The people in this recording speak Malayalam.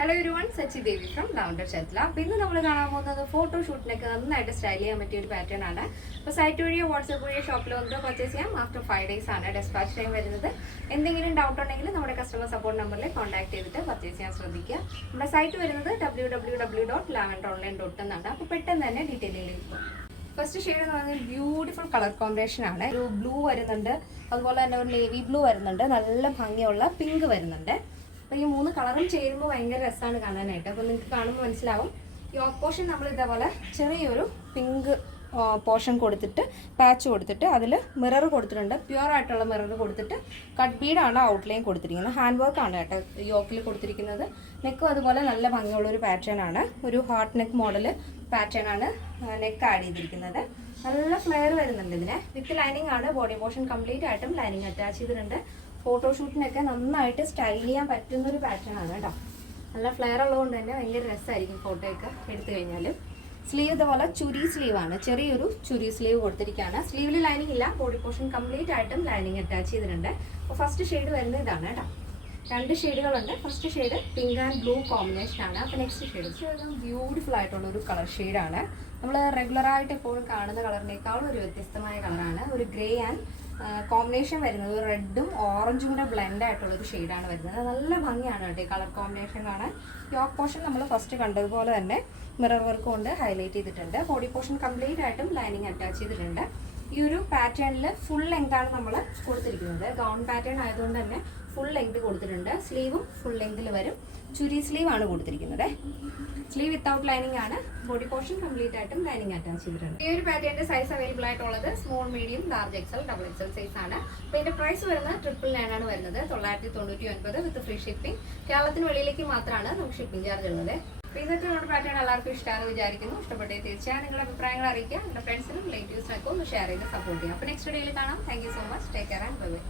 Hello everyone, Sachi Devi from ലൗണ്ടർ ചത്ല. അപ്പോൾ ഇന്ന് നമ്മൾ കാണാൻ പോകുന്നത് ഫോട്ടോഷൂട്ടിനൊക്കെ നന്നായിട്ട് സ്റ്റൈൽ ചെയ്യാൻ പറ്റിയ ഒരു പാറ്റേൺ ആണ്. അപ്പോൾ സൈറ്റ് വഴിയോ വാട്സാപ്പ് വഴിയോ ഷോപ്പിൽ വന്നിട്ട് പർച്ചേസ് ചെയ്യാം. ആഫ്റ്റർ 5 days ആണ് ഡെസ്പാച്ച് ടൈം വരുന്നത്. എന്തെങ്കിലും ഡൗട്ട് ഉണ്ടെങ്കിൽ നമ്മുടെ കസ്റ്റമർ സപ്പോർട്ട് നമ്പറിൽ കോൺടാക്ട് ചെയ്തിട്ട് പർച്ചേസ് ചെയ്യാൻ ശ്രദ്ധിക്കുക. നമ്മുടെ സൈറ്റ് വരുന്നത് www.lavenderonline.in എന്നാണ്. അപ്പോൾ പെട്ടെന്ന് തന്നെ ഡീറ്റെയിലിംഗ് പോകും. ഫസ്റ്റ് ഷെയ്ഡ് എന്ന് പറയുന്നത് ബ്യൂട്ടിഫുൾ കളർ കോമ്പിനേഷൻ ആണ്. ഒരു ബ്ലൂ വരുന്നുണ്ട്, അതുപോലെ തന്നെ ഒരു നേവി ബ്ലൂ വരുന്നുണ്ട്, നല്ല ഭംഗിയുള്ള പിങ്ക് വരുന്നുണ്ട്. അപ്പോൾ ഈ മൂന്ന് കളറും ചേരുമ്പോൾ ഭയങ്കര രസമാണ് കാണാനായിട്ട്. അപ്പോൾ നിങ്ങൾക്ക് കാണുമ്പോൾ മനസ്സിലാവും. ഈ ഓപ്പോഷൻ നമ്മൾ ഇതേപോലെ ചെറിയൊരു പിങ്ക് പോർഷൻ കൊടുത്തിട്ട് പാച്ച് കൊടുത്തിട്ട് അതിൽ മിറർ കൊടുത്തിട്ടുണ്ട്. പ്യുവർ ആയിട്ടുള്ള മിറർ കൊടുത്തിട്ട് കട്ട് ബീഡാണ് ഔട്ട്ലൈൻ കൊടുത്തിരിക്കുന്നത്. ഹാൻഡ് വർക്കാണ് കേട്ടോ യോക്കിൽ കൊടുത്തിരിക്കുന്നത്. നെക്കും അതുപോലെ നല്ല ഭംഗിയുള്ളൊരു പാറ്റേൺ ആണ്. ഒരു ഹാർട്ട് നെക്ക് മോഡൽ പാറ്റേൺ ആണ് നെക്ക് ആഡ് ചെയ്തിരിക്കുന്നത്. നല്ല ഫ്ലെയർ വരുന്നുണ്ട് ഇതിന്. വിത്ത് ലൈനിങ് ആണ്. ബോഡി പോർഷൻ കംപ്ലീറ്റ് ആയിട്ടും ലൈനിങ് അറ്റാച്ച് ചെയ്തിട്ടുണ്ട്. ഫോട്ടോഷൂട്ടിനൊക്കെ നന്നായിട്ട് സ്റ്റൈൽ ചെയ്യാൻ പറ്റുന്നൊരു പാറ്റേൺ ആണ് കേട്ടോ. നല്ല ഫ്ലെയർ ഉള്ളതുകൊണ്ട് തന്നെ ഭയങ്കര രസമായിരിക്കും ഫോട്ടോയൊക്കെ എടുത്തു കഴിഞ്ഞാൽ. സ്ലീവ് ഇതുപോലെ ചുരി സ്ലീവാണ്, ചെറിയൊരു ചുരി സ്ലീവ് കൊടുത്തിരിക്കുകയാണ്. സ്ലീവിൽ ലൈനിങ് ഇല്ല, ബോഡി പോർഷൻ കംപ്ലീറ്റ് ആയിട്ടും ലൈനിങ് അറ്റാച്ച് ചെയ്തിട്ടുണ്ട്. അപ്പോൾ ഫസ്റ്റ് ഷെയ്ഡ് വരുന്നത് ഇതാണ് കേട്ടോ. 2 ഷെയ്ഡുകളുണ്ട്. First shade pink and blue combination ആണ്. അപ്പോൾ നെക്സ്റ്റ് ഷെയ്ഡ് ബ്യൂട്ടിഫുൾ ആയിട്ടുള്ള ഒരു കളർ ഷെയ്ഡാണ്. നമ്മൾ റെഗുലറായിട്ട് എപ്പോഴും കാണുന്ന കളറിനേക്കാളും ഒരു വ്യത്യസ്തമായ കളറാണ്. ഒരു ഗ്രേ ആൻഡ് കോമ്പിനേഷൻ വരുന്നത് റെഡും ഓറഞ്ചും കൂടെ ബ്ലെൻഡ് ആയിട്ടുള്ളൊരു ഷെയ്ഡാണ് വരുന്നത്. നല്ല ഭംഗിയാണ് കേട്ടോ ഈ കളർ കോമ്പിനേഷൻ കാണാൻ. യോക്ക് പോർഷൻ നമ്മൾ ഫസ്റ്റ് കണ്ടതുപോലെ തന്നെ മിറർ വർക്ക് കൊണ്ട് ഹൈലൈറ്റ് ചെയ്തിട്ടുണ്ട്. ബോഡി പോർഷൻ കംപ്ലീറ്റ് ആയിട്ടും ലൈനിങ് അറ്റാച്ച് ചെയ്തിട്ടുണ്ട്. ഈ ഒരു പാറ്റേണിൽ ഫുൾ ലെങ്ത് ആണ് നമ്മൾ കൊടുത്തിരിക്കുന്നത്. ഗൗൺ പാറ്റേൺ ആയതുകൊണ്ട് തന്നെ ഫുൾ ലെങ്ത് കൊടുത്തിട്ടുണ്ട്. സ്ലീവും ഫുൾ ലെങ്തിൽ വരും. ചുരി സ്ലീവ് ആണ് കൊടുത്തിരിക്കുന്നത്. സ്ലീവ് വിത്തൗട്ട് ലൈനിങ് ആണ്. ബോഡി പോർഷൻ കംപ്ലീറ്റ് ആയിട്ടും ലൈനിങ് അറ്റാച്ച് ചെയ്തിട്ടുണ്ട്. ഈ ഒരു പാറ്റേണിന്റെ സൈസ് അവൈലബിൾ ആയിട്ടുള്ളത് small, medium, large XL, double XL size ആണ്. അപ്പോൾ ഇതിന്റെ പ്രൈസ് വരുന്നത് 999 ആണ് വരുന്നത്. 999 വിത്ത് ഫ്രീ ഷിപ്പിംഗ്. കേരളത്തിന് വെളിയിലേക്ക് മാത്രമാണ് നമുക്ക് ഷിപ്പിംഗ് ചാർജ് ഉള്ളത്. അപ്പോൾ ഇതൊക്കെ നമ്മുടെ പാറ്റേൺ എല്ലാവർക്കും ഇഷ്ടമാണെന്ന് വിചാരിക്കുന്നു. ഇഷ്ടപ്പെട്ടേ തീർച്ചയായും നിങ്ങളുടെ അഭിപ്രായങ്ങൾ അറിയിക്കുക. നിങ്ങളുടെ ഫ്രണ്ട്സിനും റിലേറ്റീവ്സിനൊക്കെ ഒന്ന് ഷെയർ ചെയ്ത് സപ്പോർട്ട് ചെയ്യാം. അപ്പോൾ നെക്സ്റ്റ് വീഡിയോയിൽ കാണാം. Thank you so much. Take care and bye bye.